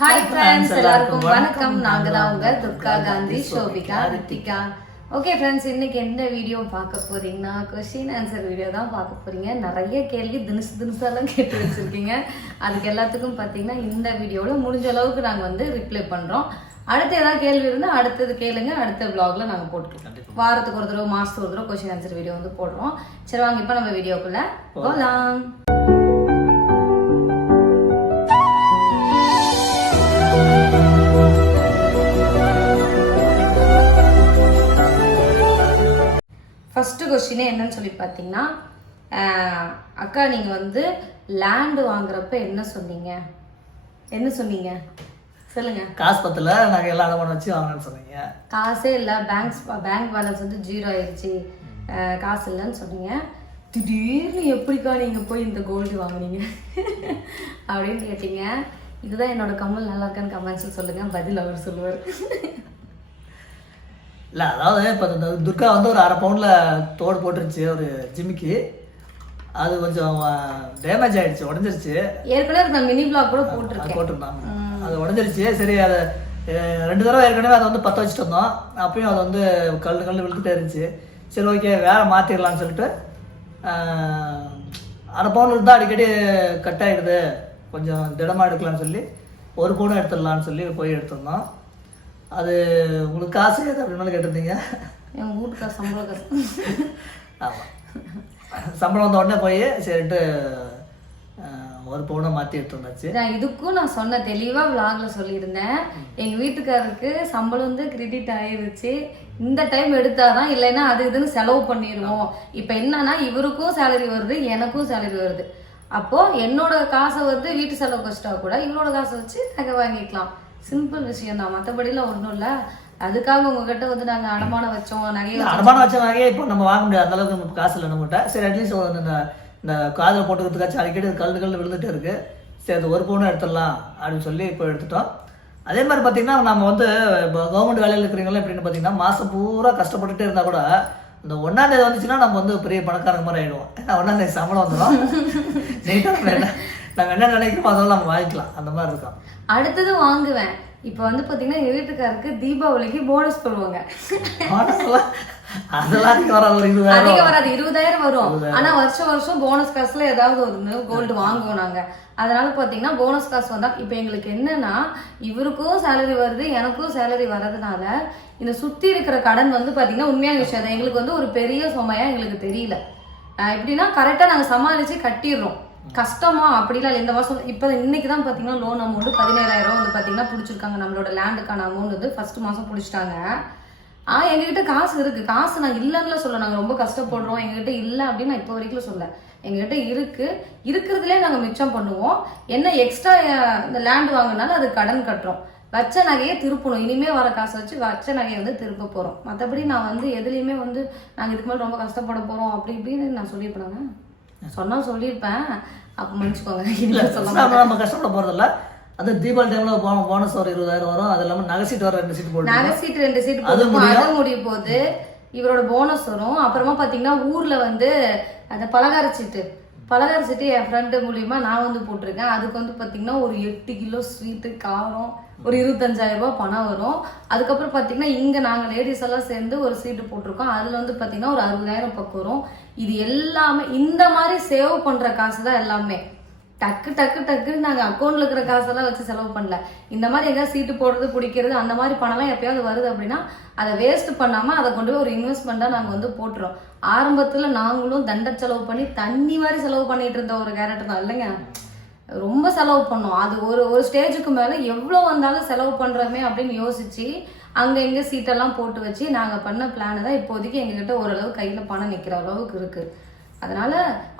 Hi friends, எல்லாருக்கும் வணக்கம். நாங்க தான் உங்க துர்கா காந்தி, சோபிகா, ரித்திகா. ஓகே ஃப்ரெண்ட்ஸ், இன்னைக்கு எந்த வீடியோ பார்க்க போறீங்கன்னா கொஸ்டின் ஆன்சர் வீடியோ தான் பார்க்க போறீங்க. நிறைய கேள்வி தினசெல்லாம் கேட்டு வச்சிருக்கீங்க. அதுக்கு எல்லாத்துக்கும் பார்த்தீங்கன்னா இந்த வீடியோவில் முடிஞ்ச அளவுக்கு நாங்கள் வந்து ரிப்ளை பண்ணுறோம். அடுத்து ஏதாவது கேள்வி இருந்தால் அடுத்தது கேளுங்க, அடுத்த vlogல நாங்கள் போட்டுருக்கோம். வாரத்துக்கு ஒரு தடவை, மாதத்துக்கு ஒரு தடவை கொஸ்டின் ஆன்சர் வீடியோ வந்து போடுறோம். சரி வாங்க, இப்போ நம்ம வீடியோக்குள்ள போகலாம். ஃபஸ்ட்டு கொஸ்டினே என்னன்னு சொல்லி பார்த்தீங்கன்னா, அக்கா நீங்கள் வந்து லேண்டு வாங்குறப்ப என்ன சொன்னீங்க சொல்லுங்க. காசு பத்தல, நாங்கள் எல்லாம் அடமானம் வச்சு வாங்கன்னு சொன்னீங்க. காசே இல்லை, பேங்க் பேலன்ஸ் வந்து 0 ஆயிடுச்சு, காசு இல்லைன்னு சொன்னீங்க. திடீர்னு எப்படிக்கா நீங்கள் போய் இந்த கோல்டு வாங்குனீங்க அப்படின்னு கேட்டீங்க. இதுதான் என்னோட கம்மல் நல்லா இருக்கான்னு கமெண்ட்ஸில் சொல்லுங்கள், பதில் அவர் சொல்லுவார். இல்லை, அதாவது இப்போ இந்த துர்கா வந்து ஒரு 1/2 பவுண்டில் தோடு போட்டுருச்சு ஒரு ஜிம்மிக்கு. அது கொஞ்சம் டேமேஜ் ஆகிடுச்சு, உடஞ்சிருச்சு. ஏற்கனவே நான் மினி பிளாக் கூட போட்டிருந்தாங்க. அது உடஞ்சிருச்சு. சரி, அதை 2 தடவை ஏற்கனவே அதை வந்து பற்ற வச்சுட்டு வந்தோம். அப்பயும் அது வந்து கல் விழுந்துட்டே இருந்துச்சு. சரி, ஓகே, வேறு மாற்றிடலான்னு சொல்லிட்டு 1/2 பவுண்ட் இருந்தால் அடிக்கடி கட் ஆகிடுது, கொஞ்சம் திடமாக எடுக்கலான்னு சொல்லி 1 பவுண்டும் எடுத்துடலான்னு சொல்லி போய் எடுத்துருந்தோம். அது உங்களுக்கு காசு ஏது அப்படின்னாலும் கேட்டிருந்தீங்க. என் வீட்டுக்கார சம்பளம் காசு. ஆமாம், சம்பளம் வந்த உடனே போய் சரிட்டு 1 பவுனை மாற்றி எடுத்துருந்தாச்சு. இதுக்கும் நான் சொன்ன தெளிவாக விளாக்ல சொல்லியிருந்தேன். எங்கள் வீட்டுக்காரருக்கு சம்பளம் வந்து கிரெடிட் ஆயிடுச்சு, இந்த டைம் எடுத்தாதான், இல்லைன்னா அது இதுன்னு செலவு பண்ணிடுவோம். இப்போ என்னன்னா இவருக்கும் சேலரி வருது, எனக்கும் சேலரி வருது. அப்போ என்னோட காசை வந்து வீட்டு செலவு வச்சுட்டா கூட இவரோட காசை வச்சு நகை வாங்கிக்கலாம். சிம்பிள் விஷயம் தான், மற்றபடிலாம் ஒன்றும் இல்லை. அதுக்காக உங்ககிட்ட வந்து நாங்கள் அடமானம் வச்சோம், அடமானம் வச்ச நகையை இப்போ நம்ம வாங்க முடியாது, அந்த அளவுக்கு நமக்கு காசு இல்லை நம்மகிட்ட. சரி, அட்லீஸ்ட் இந்த காதில் போட்டுக்கிறதுக்காச்சும் அடிக்கடி கல் விழுந்துட்டே இருக்கு. சரி, அது 1 பவுனும் எடுத்துடலாம் அப்படின்னு சொல்லி இப்போ எடுத்துட்டோம். அதே மாதிரி பார்த்தீங்கன்னா, நம்ம வந்து இப்போ கவர்மெண்ட் வேலையில் இருக்கிறீங்களா எப்படின்னு பார்த்தீங்கன்னா, மாதம் பூரா கஷ்டப்பட்டுட்டே இருந்தால் கூட இந்த 1ஆம் தேதி வந்துச்சுன்னா நம்ம வந்து பெரிய பணக்காரங்க மாதிரி ஆகிடுவோம். ஏன்னா 1ஆம் தேதி சம்பளம் வந்துடும். நம்ம என்ன நினைக்கிறோமோ அதெல்லாம் நம்ம வாங்கிக்கலாம், அந்த மாதிரி இருக்கும். அடுத்தது வாங்குவேன். இப்போ வந்து பார்த்தீங்கன்னா எங்கள் வீட்டுக்காருக்கு தீபாவளிக்கு போனஸ் போடுவாங்க. அதெல்லாம் அதிகம் வராது, 20,000 வரும். ஆனால் வருஷம் போனஸ் காசுல ஏதாவது ஒரு கோல்டு வாங்குவோம் நாங்கள். அதனால பார்த்தீங்கன்னா போனஸ் காசு வந்தால் இப்போ எங்களுக்கு என்னன்னா, இவருக்கும் சேலரி வருது, எனக்கும் சேலரி வர்றதுனால இந்த சுற்றி இருக்கிற கடன் வந்து பார்த்தீங்கன்னா உண்மையான விஷயம் தான், எங்களுக்கு வந்து ஒரு பெரிய சுமையாக எங்களுக்கு தெரியல. எப்படின்னா கரெக்டாக நாங்கள் சமாளித்து கட்டிடுறோம். கஷ்டமா அப்படிலாம் இல்லை. இந்த வருஷம் இப்போ இன்னைக்கு தான் பார்த்தீங்கன்னா லோன் அமௌண்ட் 17,000 வந்து பார்த்தீங்கன்னா பிடிச்சிருக்காங்க. நம்மளோட லேண்டுக்கான அமௌண்ட் வந்து ஃபர்ஸ்ட் மாதம் பிடிச்சிட்டாங்க. எங்ககிட்ட காசு இருக்குது, காசு நாங்கள் இல்லைன்னு சொல்ல, நாங்கள் ரொம்ப கஷ்டப்படுறோம், எங்ககிட்ட இல்லை அப்படின்னு நான் இப்போ வரைக்கும் சொல்ல. எங்ககிட்ட இருக்கிறதுலே நாங்கள் மிச்சம் பண்ணுவோம். என்ன எக்ஸ்ட்ரா இந்த லேண்ட் வாங்கினாலும் அது கடன் கட்டுறோம். வச்ச நகையை திருப்பணும். இனிமேல் வர காசை வச்சு வச்ச நகையை வந்து திருப்ப போகிறோம். மற்றபடி நான் வந்து எதுலேயுமே வந்து நாங்கள் இதுக்கு மேலே ரொம்ப கஷ்டப்பட போகிறோம் அப்படி இப்படின்னு நான் சொல்லியிருப்பேனாங்க. சொல்லியிருப்பேன், அப்போ மன்னிச்சுக்கோங்க. நம்ம கஷ்டப்பட போகிறதில்ல. அது தீபாவளி டைம்ல போனஸ் ஒரு 20,000 வரும். அது இல்லாமல் நகை சீட் வர 2 சீட் போட்டு, நகை சீட் 2 சீட் போட்டு அது முடிய போது இவரோட போனஸ் வரும். அப்புறமா பார்த்தீங்கன்னா ஊரில் வந்து அந்த பலகார சீட்டு என் ஃப்ரெண்டு மூலியமா நான் வந்து போட்டிருக்கேன். அதுக்கு வந்து பார்த்தீங்கன்னா ஒரு 8 கிலோ ஸ்வீட்டு, காரம், ஒரு 25,000 ரூபாய் பணம் வரும். அதுக்கப்புறம் பார்த்தீங்கன்னா இங்கே நாங்கள் லேடிஸ் எல்லாம் சேர்ந்து ஒரு சீட்டு போட்டிருக்கோம். அதில் வந்து பார்த்தீங்கன்னா ஒரு 60,000 பக்கம் வரும். இது எல்லாமே இந்த மாதிரி சேவ் பண்ணுற காசு தான் எல்லாமே. டக்குன்னு நாங்கள் அக்கௌண்ட்ல இருக்கிற காசெல்லாம் வச்சு செலவு பண்ணல. இந்த மாதிரி எங்கேயாவது சீட்டு போடுறது, பிடிக்கிறது, அந்த மாதிரி பணம்லாம் எப்பயாவது வருது அப்படின்னா அதை வேஸ்ட் பண்ணாமல் அதை கொண்டு போய் ஒரு இன்வெஸ்ட்மெண்ட்டாக நாங்கள் வந்து போட்டுறோம். ஆரம்பத்தில் நாங்களும் தண்ட செலவு பண்ணி தண்ணி மாதிரி செலவு பண்ணிட்டு இருந்த ஒரு கேரக்டர் தான் இல்லைங்க. ரொம்ப செலவு பண்ணோம். அது ஒரு ஸ்டேஜுக்கு மேலே எவ்வளோ வந்தாலும் செலவு பண்ணுறோமே அப்படின்னு யோசிச்சு அங்கே எங்கே சீட்டெல்லாம் போட்டு வச்சு நாங்கள் பண்ண பிளான் தான் இப்போதைக்கு எங்ககிட்ட ஓரளவு கையில் பணம் நிற்கிற அளவுக்கு இருக்குது. அதனால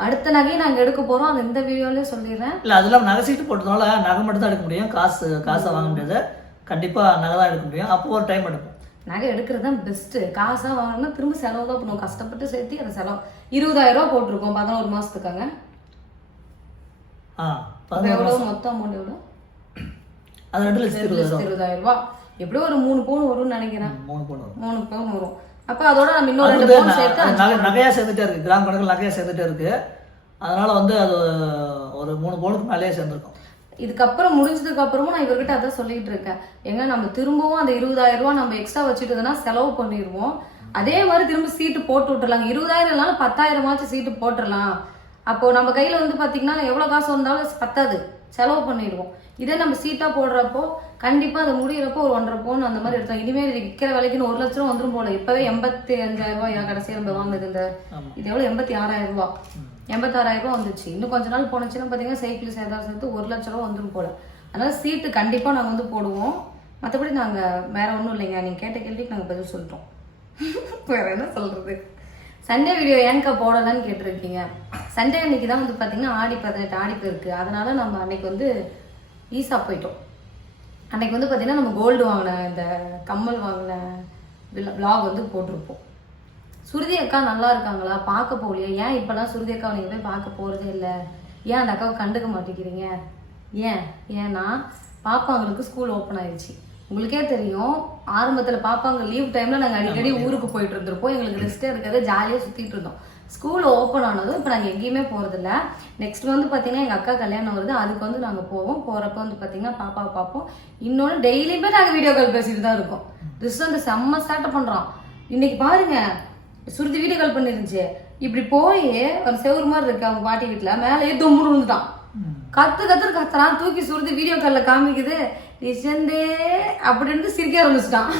அடுத்த நகையை நாங்கள் எடுக்க போகிறோம். அது இந்த வீடியோலேயே சொல்லிடுறேன். இல்லை, அதெல்லாம் நகை சீட்டு போட்டதுனால நகை மட்டும் தான் எடுக்க முடியும், காசை வாங்க முடியாது. கண்டிப்பாக நகை தான் எடுக்க முடியும். அப்போ ஒரு டைம் எடுப்போம். நகை எடுக்கிறது தான் பெஸ்ட்டு. காசாக வாங்கினா திரும்ப செலவு தான் பண்ணுவோம். கஷ்டப்பட்டு சேர்த்து அந்த செலவு 20,000 ரூபா போட்டிருக்கோம் 11 மாதத்துக்காங்க. எவ்வளோ மொத்தம் அமௌண்ட் எவ்வளோ? அது 2,20,000 ரூபா. எப்படியும் ஒரு 3 பவுன் வரும்னு நினைக்கிறேன். 3 பவுன் வரும். அப்போ அதோட நம்ம இன்னொரு 2 பவுன் சேர்த்து நகையாக சேர்ந்துட்டே இருக்கு, கிராம் கணக்கில் நகையாக சேர்ந்துட்டே இருக்கு. அதனால வந்து அது ஒரு 3 பவுனுக்கு மேலேயே சேர்ந்துருக்கும். இதுக்கப்புறம் முடிஞ்சதுக்கு அப்புறமும் நான் இவர்கிட்ட அதான் சொல்லிட்டு இருக்கேன். ஏங்க நம்ம திரும்பவும் அந்த 20,000 ரூபாய் நம்ம எக்ஸ்ட்ரா வச்சுட்டதுன்னா செலவு பண்ணிடுவோம். அதே மாதிரி திரும்ப சீட்டு போட்டு விட்டுறலாங்க. 20,000 இல்லைனாலும் 10,000 சீட்டு போட்டுடலாம். அப்போ நம்ம கையில வந்து பாத்தீங்கன்னா எவ்வளவு காசு வந்தாலும் பத்தாது, செலவு பண்ணிடுவோம். இதே நம்ம சீட்டா போடுறப்போ கண்டிப்பா அது முடியறப்போ ஒரு 1.5 பவுன் அந்த மாதிரி எடுத்தோம். இனிமேல் விற்கிற விலைக்குன்னு 1 லட்சம் ரூபா வந்துடும் போல. இப்பவே 85,000 ரூபாய் கடைசியா நம்ம வாங்குது. இந்த இது எவ்வளவு 86,000 ரூபாய், 86,000 ரூபாய் வந்துச்சு. இன்னும் கொஞ்ச நாள் போனச்சுன்னா பாத்தீங்கன்னா சைக்கிள் சேர்த்து 1 லட்சம் ரூபா வந்துடும் போல. அதனால சீட்டு கண்டிப்பா நாங்க வந்து போடுவோம். மற்றபடி நாங்க வேற ஒன்றும் இல்லைங்க. நீங்க கேட்ட கேள்விக்கு நாங்க பதில் சொல்லிட்டோம். வேற என்ன சொல்றது. சண்டே வீடியோ ஏன்க்கா போடலன்னு கேட்டிருக்கீங்க. சண்டே அன்னைக்கு தான் வந்து பாத்தீங்கன்னா ஆடி 18 ஆடி போயிருக்கு. அதனால நம்ம அன்னைக்கு வந்து ஈஸா போயிட்டோம். அன்னைக்கு வந்து பாத்தீங்கன்னா நம்ம கோல்டு வாங்கின இந்த கம்மல் வாங்கின விளாக் வந்து போட்டிருப்போம். சுருதி அக்கா நல்லா இருக்காங்களா, பார்க்க போகலையா? ஏன் இப்பெல்லாம் சுருதி அக்கா நீங்க போய் பார்க்க போறதே இல்லை? ஏன் அந்த அக்காவை கண்டுக்க மாட்டேங்கிறீங்க? ஏன்னா பாப்பாங்களுக்கு ஸ்கூல் ஓப்பன் ஆயிடுச்சு. உங்களுக்கே தெரியும், ஆரம்பத்தில் பாப்பாங்க லீவ் டைம்ல நாங்கள் அடிக்கடி ஊருக்கு போயிட்டு இருந்திருப்போம். எங்களுக்கு ரெஸ்டே இருக்காது, ஜாலியாக சுற்றிட்டு இருந்தோம். ஸ்கூல் ஓப்பன் ஆனதும் இப்போ நாங்கள் எங்கேயுமே போகிறதில்ல. நெக்ஸ்ட் வந்து பார்த்தீங்கன்னா எங்கள் அக்கா கல்யாணம் வருது, அதுக்கு வந்து நாங்கள் போவோம். போகிறப்ப வந்து பார்த்தீங்கன்னா பாப்பாவை பார்ப்போம். இன்னொன்று டெய்லியுமே நாங்கள் வீடியோ கால் பேசிட்டு தான் இருக்கோம். ரிஸ் வந்து செம்ம சேட்டை பண்ணுறோம். இன்னைக்கு பாருங்க, சுருதி வீடியோ கால் பண்ணிருந்துச்சு. இப்படி போய் ஒரு செவுரு மாதிரி இருக்கு அவங்க பாட்டி வீட்டில், மேலேயே தொம்பு விழுந்துட்டான். கத்துறான். தூக்கி சுருதி வீடியோ காலில் காமிக்குது, ரிஷந்தே அப்படின்னு சிரிக்க ஆரம்பிச்சிட்டான்.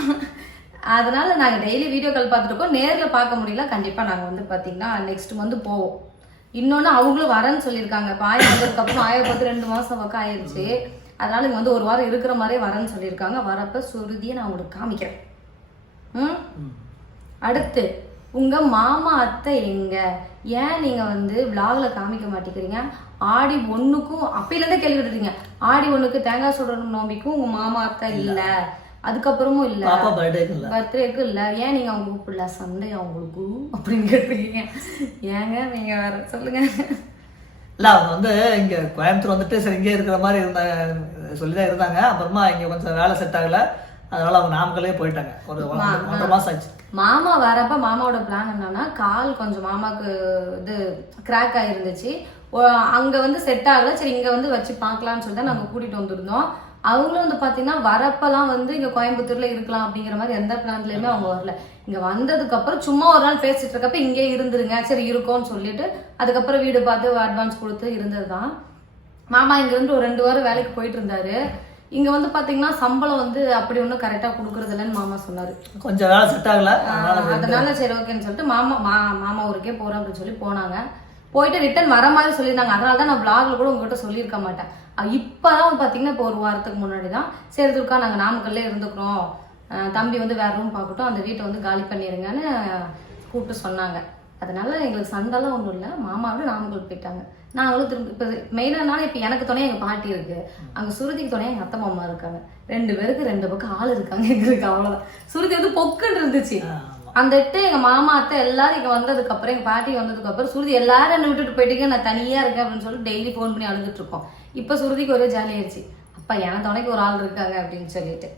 அதனால நாங்கள் டெய்லி வீடியோ கால் பார்த்துட்டு இருக்கோம். நேரில் பார்க்க முடியல. கண்டிப்பாக நாங்கள் வந்து பார்த்தீங்கன்னா நெக்ஸ்ட் வந்து போவோம். இன்னொன்று அவங்களும் வரேன்னு சொல்லியிருக்காங்க. இப்போ ஆயிரம் வந்ததுக்கப்புறம் 2 மாதம் பக்கம் ஆயிடுச்சு. அதனால இங்கே வந்து 1 வாரம் இருக்கிற மாதிரியே வரேன்னு சொல்லியிருக்காங்க. வரப்ப சுருதியை நான் உங்களுக்கு காமிக்கிறேன். அடுத்து உங்க மாமா அத்தை எங்க? ஏன் நீங்க வந்து விளாக்ல காமிக்க மாட்டேங்கிறீங்க? ஆடி 1க்கும் அப்பையிலேருந்தே கேள்விப்பட்டிருக்கீங்க. ஆடி 1க்கு தேங்காய் சுடணும் நோம்பிக்கும் உங்க மாமா அத்தை இல்ல, அதுக்கப்புறமும் இல்ல, பர்த்டேக்கும் இல்ல. ஏன் நீங்க அவங்க கூப்பிடல? சண்டே அவங்களுக்கு அப்படின்னு கேட்டிருக்கீங்க. ஏங்க நீங்க வேற சொல்லுங்க. இல்லை, அவங்க வந்து இங்கே கோயம்புத்தூர் வந்துட்டு சரி இங்கே இருக்கிற மாதிரி சொல்லி தான் இருந்தாங்க. அப்புறமா இங்கே கொஞ்சம் வேலை செட் ஆகலை. அதனால அவங்க நாமக்கல்லே போயிட்டாங்க. ஒரு 1.5 மாசம் ஆச்சு. மாமா வரப்ப மாமாவோட பிளான் என்னன்னா, கால் கொஞ்சம் மாமாவுக்கு இது கிராக் ஆகிருந்துச்சு. அங்கே வந்து செட் ஆகலை. சரி இங்கே வந்து வச்சு பார்க்கலான்னு சொல்லிட்டு நாங்கள் கூட்டிகிட்டு வந்துருந்தோம். அவங்களும் வந்து பார்த்தீங்கன்னா வரப்பெல்லாம் வந்து இங்கே கோயம்புத்தூரில் இருக்கலாம் அப்படிங்கிற மாதிரி எந்த பிளான்லேயுமே அவங்க வரல. இங்கே வந்ததுக்கப்புறம் சும்மா ஒரு நாள் பேசிட்டு இருக்கப்ப இங்கே இருந்துருங்க, சரி இருக்கோன்னு சொல்லிட்டு அதுக்கப்புறம் வீடு பார்த்து அட்வான்ஸ் கொடுத்து இருந்தது தான். மாமா இங்கேருந்து ஒரு 2 வாரம் வேலைக்கு போயிட்டு இருந்தாரு. இங்க வந்து பாத்தீங்கன்னா சம்பளம் வந்து அப்படி ஒன்றும் கரெக்டா கொடுக்கறது இல்லைன்னு மாமா சொன்னாரு. கொஞ்சம் வேலை செட் ஆகல. அதனால சரி ஓகேன்னு சொல்லிட்டு மாமா ஊருக்கே போறோம் அப்படின்னு சொல்லி போனாங்க. போயிட்டு ரிட்டர்ன் வர மாதிரி சொல்லியிருந்தாங்க. அதனால தான் நான் பிளாக்ல கூட உங்ககிட்ட சொல்லியிருக்க மாட்டேன். இப்பதான் பாத்தீங்கன்னா இப்போ 1 வாரத்துக்கு முன்னாடி தான் சரி துர்கா நாங்க நாமக்கல்லே இருந்துக்கிறோம், தம்பி வந்து வேற ரூம் பார்க்கட்டும், அந்த வீட்டை வந்து காலி பண்ணிருங்கன்னு கூப்பிட்டு சொன்னாங்க. அதனால எங்களுக்கு சண்டைலாம் ஒன்றும் இல்லை. மாமாவோட நாமக்கல் போயிட்டாங்க. நாங்களும் திரும்ப இப்போ மெயினானாலும் இப்போ எனக்கு துணையா எங்கள் பாட்டி இருக்கு, அங்கே சுருதிக்கு துணையா எங்கள் அத்தை மாமா இருக்காங்க. 2 பேருக்கு 2 பக்கம் ஆள் இருக்காங்க எங்களுக்கு. அவ்வளோதான். சுருதி வந்து பொக்குன்னு இருந்துச்சு. அந்த எங்கள் மாமா அத்தை எல்லாரும் இங்கே வந்ததுக்கு அப்புறம், எங்கள் பாட்டி வந்ததுக்கு அப்புறம் சுருதி எல்லாரும் என்ன விட்டுட்டு போயிட்டீங்க, நான் தனியாக இருக்கேன் அப்படின்னு சொல்லி டெய்லி ஃபோன் பண்ணி அழுதுட்டு இருக்கோம். இப்போ சுருதிக்கு ஒரே ஜாலியாயிருச்சு, அப்பா எனக்கு துணைக்கு ஒரு ஆள் இருக்காங்க அப்படின்னு சொல்லிட்டு.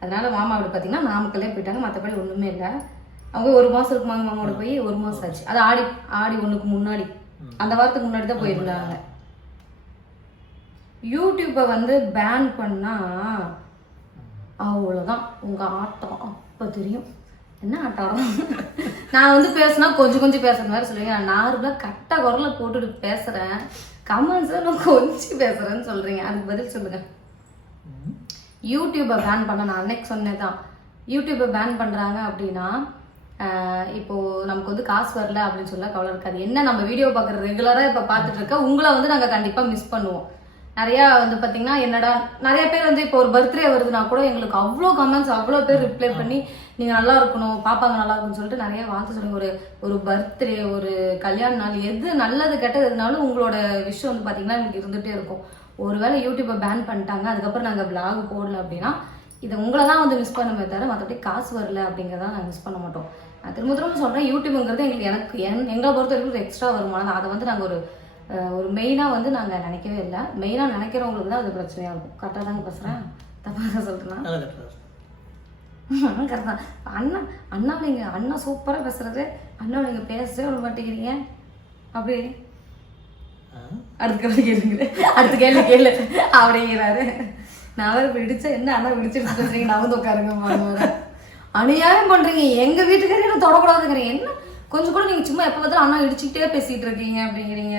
அதனால மாமா அப்படி பார்த்தீங்கன்னா நாமக்கல்லே போயிட்டாங்க. மற்றபடி ஒன்றுமே இல்லை. அவங்க 1 மாதம் இருக்குமாங்க மாமாவோட போய் 1 மாதம் ஆச்சு. அது ஆடி 1க்கு முன்னாடி, அந்த வாரத்துக்கு முன்னாடி தான் போயிருந்தாங்க. யூடியூப்பை வந்து பேன் பண்ணா அவ்வளோதான் உங்க ஆட்டம் அப்போ தெரியும். என்ன ஆட்டம்? நான் வந்து பேசுனா கொஞ்சம் பேசுற மாதிரி சொல்லுவீங்க. நான் நார்மலாக கட்ட குரலை போட்டுட்டு பேசுறேன். கமெண்ட்ஸில் நான் கொஞ்சம் பேசுறேன்னு சொல்றீங்க. அதுக்கு பதில் சொல்லுங்க. யூடியூப்பை பேன் பண்ண நான் அன்னைக்கு சொன்னேதான். யூடியூப்பை பேன் பண்றாங்க அப்படின்னா இப்போ நமக்கு வந்து காசு வரல அப்படின்னு சொல்ல கவலை இருக்காது. என்ன நம்ம வீடியோ பார்க்குற ரெகுலராக இப்போ பார்த்துட்டு இருக்க உங்களை வந்து நாங்கள் கண்டிப்பாக மிஸ் பண்ணுவோம். நிறையா வந்து பார்த்தீங்கன்னா என்னடா நிறைய பேர் வந்து இப்போ ஒரு பர்த்டே வருதுன்னா கூட எங்களுக்கு அவ்வளோ கமெண்ட்ஸ், அவ்வளோ பேர் ரிப்ளை பண்ணி நீங்கள் நல்லா இருக்கணும், பாப்பாங்க நல்லா இருக்குன்னு சொல்லிட்டு நிறைய வாழ்த்து சொல்லுங்க. ஒரு பர்த்டே, ஒரு கல்யாண நாள், எது நல்லது கெட்டது எதுனாலும் உங்களோட விஷயம் வந்து பார்த்தீங்கன்னா எங்களுக்கு இருந்துகிட்டே இருக்கும். ஒருவேளை யூடியூப்பை பேன் பண்ணிட்டாங்க, அதுக்கப்புறம் நாங்கள் விளாக் போடல அப்படின்னா இதை உங்களை தான் வந்து மிஸ் பண்ணவே தவிர மற்றபடி காசு வரல அப்படிங்கிறதான் நாங்கள் மிஸ் பண்ண மாட்டோம். நான் திரும்ப சொல்கிறேன், யூடியூப்புங்கிறது எங்களை பொறுத்த வரைக்கும் ஒரு எக்ஸ்ட்ரா வருமானம். அதை வந்து நாங்கள் ஒரு மெயினாக வந்து நாங்கள் நினைக்கவே இல்லை. மெயினாக நினைக்கிறவங்களுக்கு தான் அது பிரச்சனையாக இருக்கும். கரெக்டாக தாங்க பேசுகிறேன், தப்பாக சொல்கிறேன்னா கரெக்ட் தான். அண்ணா நீங்கள் அண்ணா சூப்பராக பேசுகிறது, அண்ணா நீங்கள் பேசவே விட மாட்டேங்கிறீங்க அப்படி அடுத்த கேள்வி கேளு அப்படிங்கிறாரு. நான் வேற விடிச்சா என்ன ஆனா விடிச்சிட்டு பேசுறீங்க, நான் வந்து உட்காருங்க. அநியாயம் பண்றீங்க, எங்க வீட்டுக்காரே என்ன தொடக்கூடாதுங்கிறீங்க. என்ன கொஞ்சம் கூட நீங்க சும்மா எப்ப பார்த்தாலும் அண்ணா இடிச்சுக்கிட்டே பேசிட்டு இருக்கீங்க அப்படிங்கிறீங்க.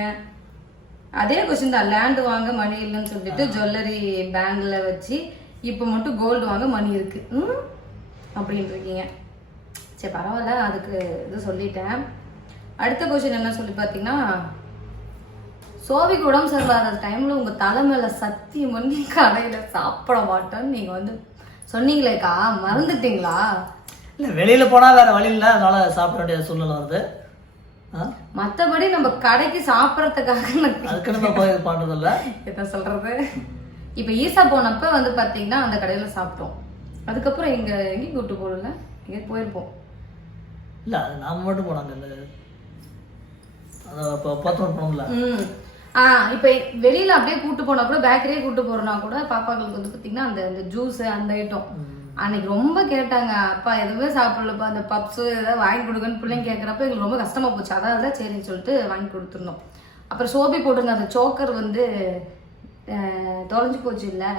அதே கொஸ்டின் தான். லேண்ட் வாங்க மணி இல்லைன்னு சொல்லிட்டு ஜுவல்லரி பேங்க்ல வச்சு இப்போ மட்டும் கோல்டு வாங்க மணி இருக்கு அப்படின்னு இருக்கீங்க. சரி பரவாயில்ல, அதுக்கு இது சொல்லிட்டேன். அடுத்த கொஸ்டின் என்ன சொல்லி பார்த்தீங்கன்னா, சோபிக்கு உடம்பு சரியில்லாத டைம்ல உங்க தலை மேல சத்தியம் பண்ணி கடையில சாப்பிட மாட்டோன்னு நீங்க வந்து சொன்னீங்களேக்கா, மறந்துட்டீங்களா? இல்லை வெளியில போனா வேற வழி இல்லை, அதனால சாப்பிட வேண்டிய சூழ்நிலை வருது. மற்றபடி நம்ம கடைக்கு சாப்பிட்றதுக்காக அதுக்கு நம்ம போய் பண்றது இல்லை. என்ன சொல்றது, இப்போ ஈசா போனப்ப வந்து பார்த்தீங்கன்னா அந்த கடையில சாப்பிட்டோம். அதுக்கப்புறம் எங்கேயும் கூப்பிட்டு போகல, எங்கேயும் போயிருப்போம். இல்லை அது நாம மட்டும் போனாங்க, இல்லை அதை பார்த்தோம் போகல. இப்போ வெளியில அப்படியே கூட்டு போனா கூட, பேக்கரியே கூட்டு போறோம்னா கூட பாப்பாங்களுக்கு வந்து பார்த்தீங்கன்னா அந்த ஜூஸ் அந்த ஐட்டம் அன்னைக்கு ரொம்ப கேட்டாங்க. அப்பா எதுவுமே சாப்பிடலப்பா, அந்த பப்ஸ் ஏதாவது வாங்கி கொடுங்கன்னு பிள்ளைங்க கேட்குறப்ப எங்களுக்கு ரொம்ப கஷ்டமா போச்சு. அதாவது சரின்னு சொல்லிட்டு வாங்கி கொடுத்துருந்தோம். அப்புறம் சோபி போட்டுருந்த அந்த சோக்கர் வந்து தொலைஞ்சு போச்சு. இல்லை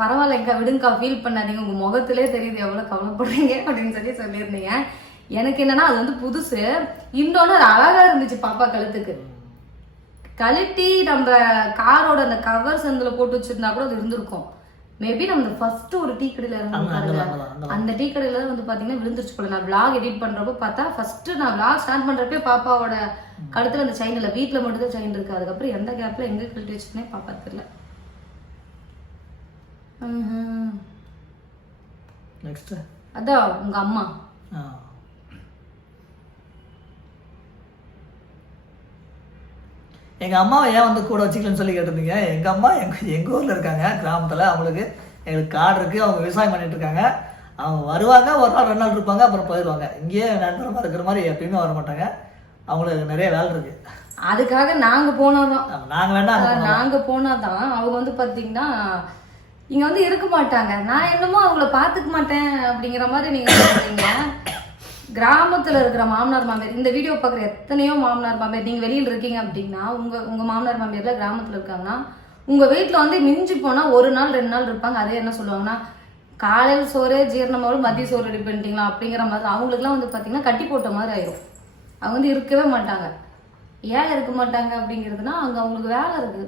பரவாயில்ல எங்க விடுங்கக்கா, ஃபீல் பண்ணாதீங்க, உங்க முகத்திலே தெரியுது எவ்வளவு கவலைப்படுறீங்க அப்படின்னு சொல்லியிருந்தீங்க. எனக்கு என்னன்னா அது வந்து புதுசு, இன்னொன்று அது அழகா இருந்துச்சு பாப்பா கழுத்துக்கு. கழட்டி நம்ம காரோட அந்த கவர் சந்தில போட்டு வச்சிருந்தா கூட அது இருந்திருக்கும். மேபி நம்ம ஃபர்ஸ்ட் ஒரு டீ கடையில இருந்து அந்த டீ கடையில வந்து பாத்தீங்கன்னா விழுந்துருச்சு போல. நான் விளாக் எடிட் பண்றப்ப பார்த்தா ஃபர்ஸ்ட் நான் விளாக் ஸ்டார்ட் பண்றப்பே பாப்பாவோட கழுத்துல அந்த செயின் இல்லை, வீட்டுல மட்டும் தான் செயின் இருக்கு. அதுக்கப்புறம் எந்த கேப்ல எங்க கழட்டி வச்சுக்கனே பாப்பா தெரியல. நெக்ஸ்ட் அதான் உங்க அம்மா. எங்கள் அம்மாவை ஏன் வந்து கூட வச்சுக்கலன்னு சொல்லி கேட்டிருந்தீங்க. எங்கள் அம்மா எங்கள் ஊரில் இருக்காங்க, கிராமத்தில். அவங்களுக்கு எங்களுக்கு காடு இருக்குது, அவங்க விவசாயம் பண்ணிட்டு இருக்காங்க. அவங்க வருவாங்க, ஒரு நாள் 2 நாள் இருப்பாங்க, அப்புறம் போயிடுவாங்க. இங்கேயே நண்பரமாக இருக்கிற மாதிரி எப்பயுமே வர மாட்டாங்க, அவங்களுக்கு நிறைய வேலை இருக்குது. அதுக்காக நாங்கள் போனாதான், நாங்கள் வேண்டாம் நாங்கள் போனாதான் அவங்க வந்து பார்த்தீங்கன்னா இங்கே வந்து இருக்க மாட்டாங்க. நான் என்னமோ அவங்கள பார்த்துக்க மாட்டேன் அப்படிங்கிற மாதிரி நீங்கள் சொல்றீங்க. கிராமத்துல இருக்கிற மாமனார் மாமியார், இந்த வீடியோ பார்க்குற எத்தனையோ மாமனார் மாமியார், நீங்க வெளியில் இருக்கீங்க அப்படின்னா உங்க மாமனார் மாமியார்ல கிராமத்துல இருக்காங்கன்னா உங்க வீட்டுல வந்து மிஞ்சி போனா 1 நாள் 2 நாள் இருப்பாங்க. அதே என்ன சொல்லுவாங்கன்னா, காலையில் சோறு ஜீரணமாவும் மதிய சோறு ரெடி பண்ணிட்டீங்களா அப்படிங்கிற மாதிரி. அவங்களுக்குலாம் வந்து பாத்தீங்கன்னா கட்டி போட்ட மாதிரி ஆயிரும். அவங்க வந்து இருக்கவே மாட்டாங்க. ஏன் இருக்க மாட்டாங்க அப்படிங்கிறதுனா அங்க அவங்களுக்கு வேலை இருக்கு.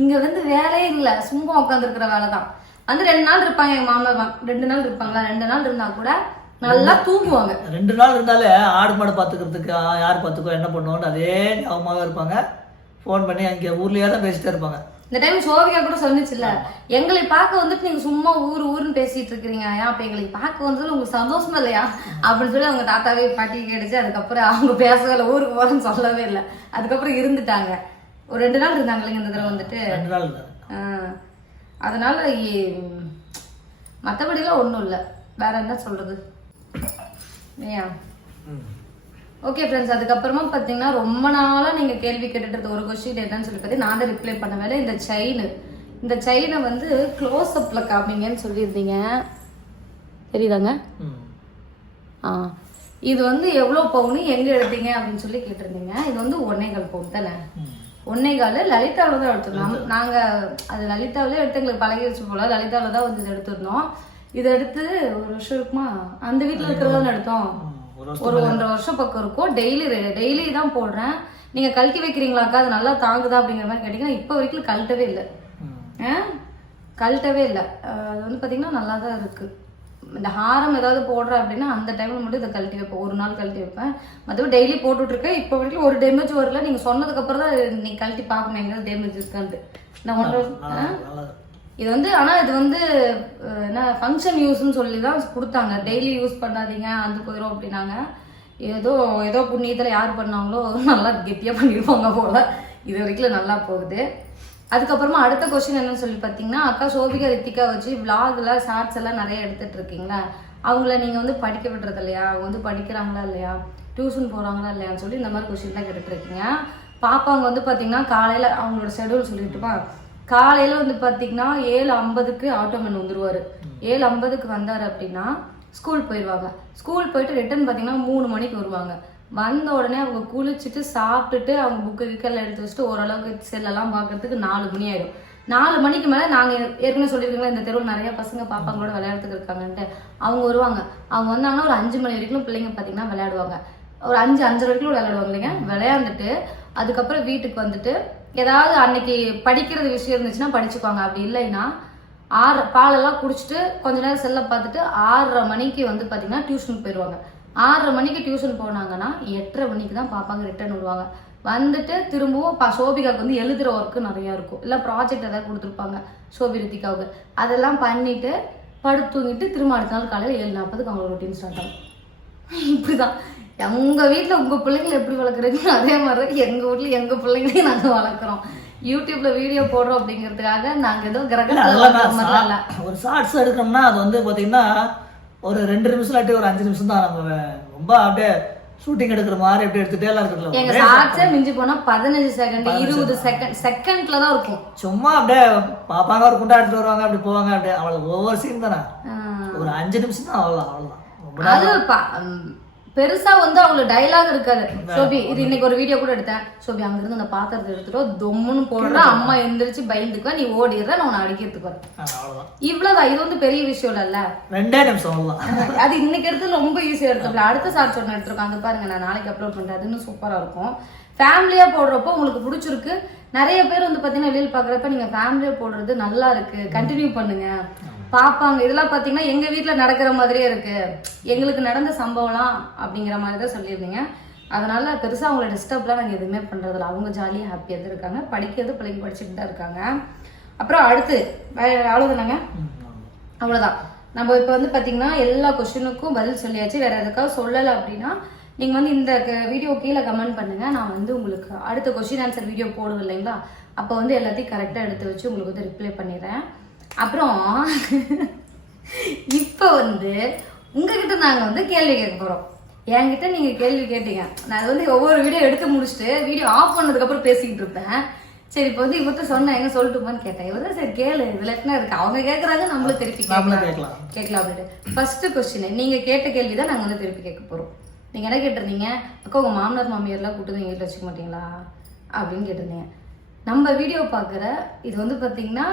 இங்க வந்து வேலையே இல்லை, சும்மா உட்காந்துருக்கிற வேலை தான். வந்து 2 நாள் இருப்பாங்க எங்க மாமனார், 2 நாள் இருப்பாங்களா, 2 நாள் இருந்தா கூட நல்லா தூங்குவாங்க. 2 நாள் இருந்தாலே ஆடு மாடு பார்த்துக்கிறதுக்கு யார் பார்த்துக்கோ என்ன பண்ணுவோன்னு அதே ஞாபகமாகவே இருப்பாங்க. ஃபோன் பண்ணி அங்கே ஊர்லேயே தான் பேசிட்டே இருப்பாங்க. இந்த டைம் சோபிகா கூட சொன்னிச்சுல்ல, எங்களை பார்க்க வந்துட்டு நீங்க சும்மா ஊருன்னு பேசிட்டு இருக்கிறீங்க, ஏன் அப்ப எங்களுக்கு பார்க்க வந்ததுல உங்களுக்கு சந்தோஷமா இல்லையா அப்படின்னு சொல்லி அவங்க தாத்தாவே பாட்டி கேட்டுச்சு. அதுக்கப்புறம் அவங்க பேசவே இல்லை, ஊருக்கு போறேன்னு சொல்லவே இல்லை. அதுக்கப்புறம் இருந்துட்டாங்க. ஒரு 2 நாள் இருந்தாங்க இல்லைங்க இந்த தடவை வந்துட்டு. 2 நாள். அதனால மற்றபடிலாம் ஒன்றும் இல்லை. வேற என்ன சொல்றது. ஓகே ஃப்ரெண்ட்ஸ், அதுக்கப்புறமா பார்த்தீங்கன்னா ரொம்ப நாளாக நீங்கள் கேள்வி கேட்டுட்டு ஒரு கொஸ்டின் என்னன்னு சொல்லி பார்த்தீங்கன்னா நான் தான் ரிப்ளை பண்ண வேலை. இந்த செயினை வந்து க்ளோஸ் அப்பில் காமிங்கன்னு சொல்லியிருந்தீங்க, தெரியுதாங்க? இது வந்து எவ்வளோ பவுனு எங்கே எடுத்தீங்க அப்படின்னு சொல்லி கேட்டிருந்தீங்க. இது வந்து 1.25 பவுன் தானே. 1.25 லலிதாவில் தான் எடுத்துருந்தோம். நாங்கள் அது லலிதாவிலே எடுத்து எங்களுக்கு பழகிடுச்சு போல. லலிதாவில் தான் வந்து இது எடுத்துருந்தோம். இதை எடுத்து 1 வருஷம் இருக்குமா, அந்த வீட்டில் இருக்கிறதால எடுத்தோம். ஒரு 1.5 வருஷம் பக்கம் இருக்கும். டெய்லி தான் போடுறேன். நீங்கள் கழட்டி வைக்கிறீங்களாக்கா, அது நல்லா தாங்குதா அப்படிங்கிற மாதிரி கேட்டிங்கன்னா இப்போ வரைக்கும் கழட்டவே இல்லை. அது வந்து பார்த்தீங்கன்னா நல்லா தான் இருக்குது. இந்த ஹாரம் ஏதாவது போடுறேன் அப்படின்னா அந்த டைமில் மட்டும் இதை கழட்டி வைப்பேன், 1 நாள் கழட்டி வைப்பேன். மற்றபடி டெய்லி போட்டுட்ருக்கேன். இப்போ வரைக்கும் ஒரு டேமேஜ் வரல. நீங்கள் சொன்னதுக்கப்புறம் தான் நீங்கள் கழட்டி பார்க்கணும் எங்கேயாவது டேமேஜ் இருக்கான்ட்டு. நான் 1 இது வந்து ஆனால் இது வந்து என்ன ஃபங்க்ஷன் யூஸ்ன்னு சொல்லி தான் கொடுத்தாங்க. டெய்லி யூஸ் பண்ணாதீங்க, அது போயிடும் அப்படின்னாங்க. ஏதோ புண்ணியத்தில் யார் பண்ணாங்களோ நல்லா கெட்டியாக பண்ணியிருப்பாங்க போல். இது வரைக்கும் நல்லா போகுது. அதுக்கப்புறமா அடுத்த கொஸ்டின் என்னன்னு சொல்லி பார்த்தீங்கன்னா, அக்கா சோபிகா ரித்திகா வச்சு விளாக்ல ஷார்ட்ஸ் எல்லாம் நிறைய எடுத்துட்டு இருக்கீங்களா, அவங்கள நீங்கள் வந்து படிக்க விடுறது இல்லையா, அவங்க வந்து படிக்கிறாங்களா இல்லையா, டியூஷன் போகிறாங்களா இல்லையான்னு சொல்லி இந்த மாதிரி கொஸ்டின் தான் கேட்டுட்டு இருக்கீங்க. பாப்பாங்க வந்து பார்த்தீங்கன்னா காலையில் அவங்களோட ஷெடியூல் சொல்லிட்டுப்பா, காலையில் வந்து பார்த்தீங்கன்னா 7:50க்கு ஆட்டோமேன் வந்துடுவார். 7:50க்கு வந்தார் அப்படின்னா ஸ்கூல் போயிடுவாங்க. ஸ்கூல் போயிட்டு ரிட்டர்ன் பார்த்தீங்கன்னா 3 மணிக்கு வருவாங்க. வந்த உடனே அவங்க குளிச்சுட்டு சாப்பிட்டுட்டு அவங்க புக்கு கிக்கெல்லாம் எடுத்து வச்சுட்டு ஓரளவுக்கு செல்லெல்லாம் பார்க்கறதுக்கு 4 மணி ஆயிடும். 4 மணிக்கு மேலே நாங்கள் ஏற்கனவே சொல்லியிருக்கீங்களா இந்த தெருவில் நிறைய பசங்க பாப்பாங்களோட விளையாடுறதுக்கு இருக்காங்கன்ட்டு. அவங்க வருவாங்க. அவங்க வந்தாங்கன்னா ஒரு 5 மணி வரைக்கும் பிள்ளைங்க பார்த்தீங்கன்னா விளையாடுவாங்க. ஒரு 5-5:30 வரைக்கும் விளையாடுவாங்க இல்லைங்க. விளையாண்டுட்டு அதுக்கப்புறம் வீட்டுக்கு வந்துட்டு ஏதாவது அன்னைக்கு படிக்கிறது விஷயம் இருந்துச்சுன்னா படிச்சுக்குவாங்க. அப்படி இல்லைன்னா பாலெல்லாம் குடிச்சிட்டு கொஞ்ச நேரம் செல்ல பார்த்துட்டு 6:30 மணிக்கு வந்து பார்த்தீங்கன்னா டியூஷனுக்கு போயிடுவாங்க. 6:30 மணிக்கு டியூஷன் போனாங்கன்னா 8:30 மணிக்கு தான் பாப்பாங்க ரிட்டர்ன் வருவாங்க. வந்துட்டு திரும்பவும் சோபிகாவுக்கு வந்து எழுதுகிற ஒர்க்கு நிறையா இருக்கும். இல்லை ப்ராஜெக்ட் ஏதாவது கொடுத்துருப்பாங்க சோபி ரித்திகாவுக்கு. அதெல்லாம் பண்ணிட்டு படுத்து தூங்கிட்டு திரும்ப அடுத்த நாள் காலையில் 7:40க்கு அவங்க ரொட்டீன் ஸ்டார்ட் ஆகும். இப்படிதான் உங்கள் வீட்டில் உங்கள் பிள்ளைங்களை எப்படி வளர்க்குறீங்களோ அதே மாதிரி தான் எங்கள் வீட்டில் எங்கள் பிள்ளைங்களையும் நாங்கள் வளர்க்குறோம். யூடியூப்ல வீடியோ போடுறோம் அப்படிங்கிறதுக்காக நாங்கள் ஏதோ கிரகத்தில் ஒரு ஷார்ட்ஸ் எடுக்கணும்னா அது வந்து பார்த்தீங்கன்னா ஒரு 2 நிமிஷம் இல்லாட்டி ஒரு 5 நிமிஷம் தான். நம்ம ரொம்ப அப்படியே ஷூட்டிங் எடுக்கிற மாதிரி எப்படி எடுத்துட்டே எல்லாம் இருக்கிறோம். எங்க ஷார்ட்ஸே மிஞ்சி போனா 15 செகண்ட் 20 செகண்ட்ல தான் இருக்கும். சும்மா அப்படியே பாப்பாங்க ஒரு குண்டா எடுத்துட்டு வருவாங்க அப்படி போவாங்க அப்படியே. அவ்வளவு ஒவ்வொரு சீன் தானே ஒரு 5 நிமிஷம் தான். அவ்வளவுதான். அது பெருசா வந்து அவங்களுக்கு டைலாக் இருக்காது. சோபி இது இன்னைக்கு ஒரு வீடியோ கூட எடுத்தேன். சோபி அங்க இருந்து அந்த பாத்திரத்தை எடுத்துட்டோம் தொம்முன்னு போடுற அம்மா எந்திரிச்சு பயந்துக்குவா நீ ஓடிடுற நான் உன்னை அடிக்கிறதுக்கு வரேன். இவ்வளவுதான். இது வந்து பெரிய விஷயம் இல்ல. 2 நிமிஷம் அது இன்னைக்கு எடுத்து ரொம்ப ஈஸியா எடுத்துக்கலாம். அடுத்த ஷார்ட்ஸ் ஒன்று எடுத்துருக்கோம். அது பாருங்க நான் நாளைக்கு அப்லோட் பண்றேன். அது இன்னும் சூப்பரா இருக்கும். ஃபேமிலியா போடுறப்போ உங்களுக்கு பிடிச்சிருக்கு. நிறைய பேர் வந்து பாத்தீங்கன்னா வெளியில் பாக்குறப்ப நீங்க ஃபேமிலியா போடுறது நல்லா இருக்கு கண்டினியூ பண்ணுங்க பாப்பாங்க. இதெல்லாம் பாத்தீங்கன்னா எங்க வீட்டுல நடக்கிற மாதிரியே இருக்கு எங்களுக்கு நடந்த சம்பவம்லாம் அப்படிங்கிற மாதிரி தான் சொல்லியிருந்தீங்க. அதனால பெருசா அவங்கள டிஸ்டர்ப்லாம் நாங்கள் எதுவுமே பண்றதில்ல. அவங்க ஜாலியாக ஹாப்பியாக தான் இருக்காங்க. படிக்கிறது பிள்ளைங்க படிச்சுட்டு தான் இருக்காங்க. அப்புறம் அடுத்து அவ்வளோதானாங்க. அவ்வளோதான். நம்ம இப்போ வந்து பார்த்தீங்கன்னா எல்லா கொஸ்டினுக்கும் பதில் சொல்லியாச்சு. வேற எதுக்காவது சொல்லலை அப்படின்னா நீங்கள் வந்து இந்த வீடியோ கீழே கமெண்ட் பண்ணுங்க. நான் வந்து உங்களுக்கு அடுத்த கொஸ்டின் ஆன்சர் வீடியோ போடுவேன் இல்லைங்களா, அப்போ வந்து எல்லாத்தையும் கரெக்டாக எடுத்து வச்சு உங்களுக்கு வந்து ரிப்ளை பண்ணிடுறேன். அப்புறம் இப்போ வந்து உங்ககிட்ட நாங்கள் வந்து கேள்வி கேட்க போகிறோம். என்கிட்ட நீங்கள் கேள்வி கேட்டீங்க. நான் வந்து ஒவ்வொரு வீடியோ எடுத்து முடிச்சுட்டு வீடியோ ஆஃப் பண்ணதுக்கப்புறம் பேசிக்கிட்டு இருப்பேன். சரி இப்போ வந்து இவர்கிட்ட சொன்னேன் எங்க சொல்லிட்டுமான்னு கேட்டேன். இவர் தான் சரி கேளு இதுல என்ன இருக்கு அவங்க கேட்குறாங்க நம்மளும் திருப்பி கேட்கலாம் அப்படின்ட்டு. ஃபர்ஸ்ட் கொஸ்டின் நீங்கள் கேட்ட கேள்வி தான் நாங்கள் வந்து திருப்பி கேட்க போகிறோம். நீங்கள் என்ன கேட்டிருந்தீங்க, அக்கா உங்கள் மாமனார் மாமியார்லாம் கூட்டு எங்கள் வீட்டில் வச்சுக்க மாட்டீங்களா அப்படின்னு கேட்டிருந்தீங்க. நம்ம வீடியோ பார்க்குற இது வந்து பார்த்தீங்கன்னா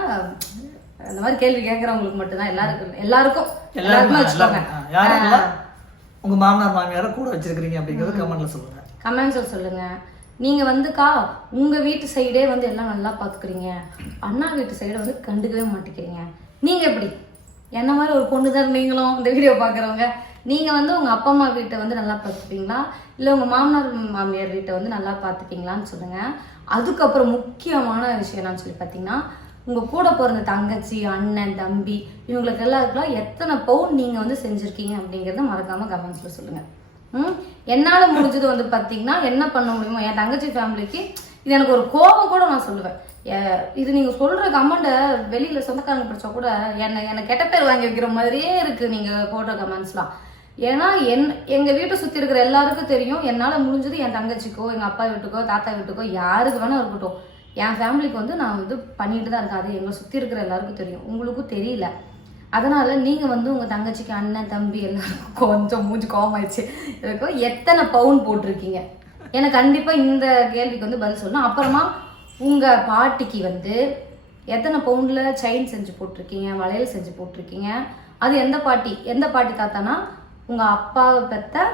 அந்த மாதிரி கேள்வி கேட்குறவங்களுக்கு மட்டும்தான். எல்லாருக்கும் வச்சுக்கோங்க. உங்கள் மாமனார் மாமியாரை கூட வச்சிருக்கிறீங்க அப்படிங்கிறது கமெண்ட்ல சொல்லுங்க. கமெண்ட்ஸில் சொல்லுங்க. நீங்கள் வந்துக்கா உங்கள் வீட்டு சைடே வந்து எல்லாம் நல்லா பார்த்துக்கிறீங்க, அண்ணா வீட்டு சைடை வந்து கண்டுக்கவே மாட்டேங்கிறீங்க. நீங்கள் எப்படி என்ன மாதிரி ஒரு பொண்ணு தான் நீங்களும் இந்த வீடியோ பார்க்குறவங்க, நீங்கள் வந்து உங்கள் அப்பா அம்மா வீட்டை வந்து நல்லா பார்த்துப்பீங்களா இல்லை உங்கள் மாமனார் மாமியார் வீட்டை வந்து நல்லா பார்த்துப்பீங்களான்னு சொல்லுங்கள். அதுக்கப்புறம் முக்கியமான விஷயம் என்னன்னு சொல்லி பார்த்தீங்கன்னா உங்கள் கூட பிறந்த தங்கச்சி அண்ணன் தம்பி இவங்களுக்கு எல்லாருக்குலாம் எத்தனை பவுன் நீங்கள் வந்து செஞ்சுருக்கீங்க அப்படிங்கிறத மறக்காமல் கமெண்ட்ஸில் சொல்லுங்கள். என்னால் முடிஞ்சது வந்து பார்த்தீங்கன்னா என்ன பண்ண முடியுமோ என் தங்கச்சி ஃபேமிலிக்கு இது எனக்கு ஒரு கோபம் கூட நான் சொல்லுவேன். இது நீங்கள் சொல்கிற கமெண்ட்டை வெளியில் சொந்தக்காரங்க படித்தா கூட என்னை கெட்ட பேர் வாங்கி வைக்கிற மாதிரியே இருக்குது நீங்கள் போடுற கமெண்ட்ஸ்லாம். ஏன்னா எங்கள் வீட்டை சுற்றி இருக்கிற எல்லாருக்கும் தெரியும் என்னால் முடிஞ்சது என் தங்கச்சிக்கோ எங்கள் அப்பா வீட்டுக்கோ தாத்தா வீட்டுக்கோ யாருக்கு வேணால் இருக்கட்டும் என் ஃபேமிலிக்கு வந்து நான் வந்து பண்ணிட்டு தான் இருக்கேன். அது எங்களை சுற்றி இருக்கிற எல்லாருக்கும் தெரியும், உங்களுக்கும் தெரியல. அதனால நீங்கள் வந்து உங்கள் தங்கச்சிக்கு அண்ணன் தம்பி எல்லாருக்கும் கொஞ்சம் மூஞ்சி கோவமாயிடுச்சு இருக்கும் எத்தனை பவுன் போட்டிருக்கீங்க எனக்கு கண்டிப்பாக இந்த கேள்விக்கு வந்து பதில் சொல்லணும். அப்புறமா உங்கள் பாட்டிக்கு வந்து எத்தனை பவுண்டில் செயின் செஞ்சு போட்டிருக்கீங்க, வளையல் செஞ்சு போட்டிருக்கீங்க. அது எந்த பாட்டி தாத்தானா உங்கள் அப்பாவை பெற்ற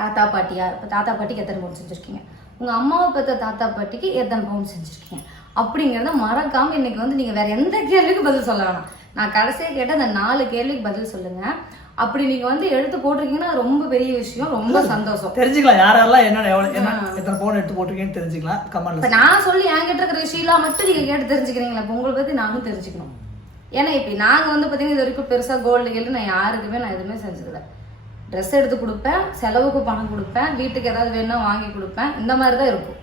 தாத்தா பாட்டியா, இப்போ தாத்தா பாட்டிக்கு எத்தனை பவுன் செஞ்சுருக்கீங்க, உங்கள் அம்மாவை பெற்ற தாத்தா பாட்டிக்கு எத்தனை பவுன் செஞ்சுருக்கீங்க அப்படிங்கிறத மறக்காமல் இன்னைக்கு வந்து நீங்கள் வேறு எந்த கேள்விக்கும் பதில் சொல்ல வேணாம். நான் கடைசியாக கேட்ட அந்த 4 கேள்விக்கு பதில் சொல்லுங்கள். அப்படி நீங்கள் வந்து எடுத்து போட்டிருக்கீங்கன்னா ரொம்ப பெரிய விஷயம், ரொம்ப சந்தோஷம். தெரிஞ்சுக்கலாம் யாரெல்லாம் எத்தனை பவுன் எடுத்து போட்டிருக்கீங்கன்னு தெரிஞ்சுக்கலாம் கமெண்ட்ல. இப்போ நான் சொல்லி என்கிட்ட இருக்கிற விஷயம்லாம் மட்டும் நீங்கள் கேட்டு தெரிஞ்சுக்கிறீங்களா, இப்போ உங்களை பற்றி நானும் தெரிஞ்சுக்கணும். ஏன்னா இப்போ நாங்கள் வந்து பார்த்தீங்கன்னா இது வரைக்கும் பெருசாக கோல்டு கேள்வி நான் யாருக்குமே நான் எதுவுமே செஞ்சதில்லை. ட்ரெஸ் எடுத்து கொடுப்பேன், செலவுக்கு பணம் கொடுப்பேன், வீட்டுக்கு ஏதாவது வேணும்னா வாங்கி கொடுப்பேன், இந்த மாதிரி தான் இருக்கும்.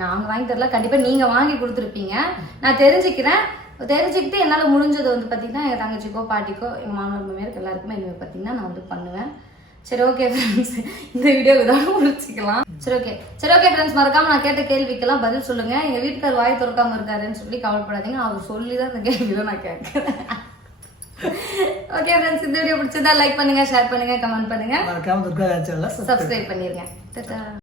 நாங்கள் வாங்கி தரல, கண்டிப்பாக நீங்கள் வாங்கி கொடுத்துருப்பீங்க. நான் தெரிஞ்சுக்கிட்டு என்னால் முடிஞ்சது வந்து பார்த்தீங்கன்னா எங்கள் தங்கச்சிக்கோ பாட்டிக்கோ எங்கள் மாமனார் மாமியாருக்கு எல்லாருக்குமே இனிமேல் பார்த்தீங்கன்னா நான் வந்து பண்ணுவேன். சரி ஓகே ஃப்ரெண்ட்ஸ், இந்த வீடியோ இதாக முடிச்சுக்கலாம். சரி ஓகே ஃப்ரெண்ட்ஸ், மறக்காமல் நான் கேட்ட கேள்விக்கெல்லாம் பதில் சொல்லுங்கள். எங்கள் வீட்டுக்கார் வாய் திறக்காமல் இருக்காருன்னு சொல்லி கவலைப்படாதீங்க, அவர் சொல்லி தான் இந்த கேள்வியில் நான் கேட்குறேன். ஓகே ஃப்ரெண்ட்ஸ், இந்த வீடியோ பிடிச்சதா லைக் பண்ணுங்க, ஷேர் பண்ணுங்க, கமெண்ட் பண்ணுங்க, மறக்காம துர்கா சேனலை சப்ஸ்கிரைப் பண்ணிருங்க. டாடா.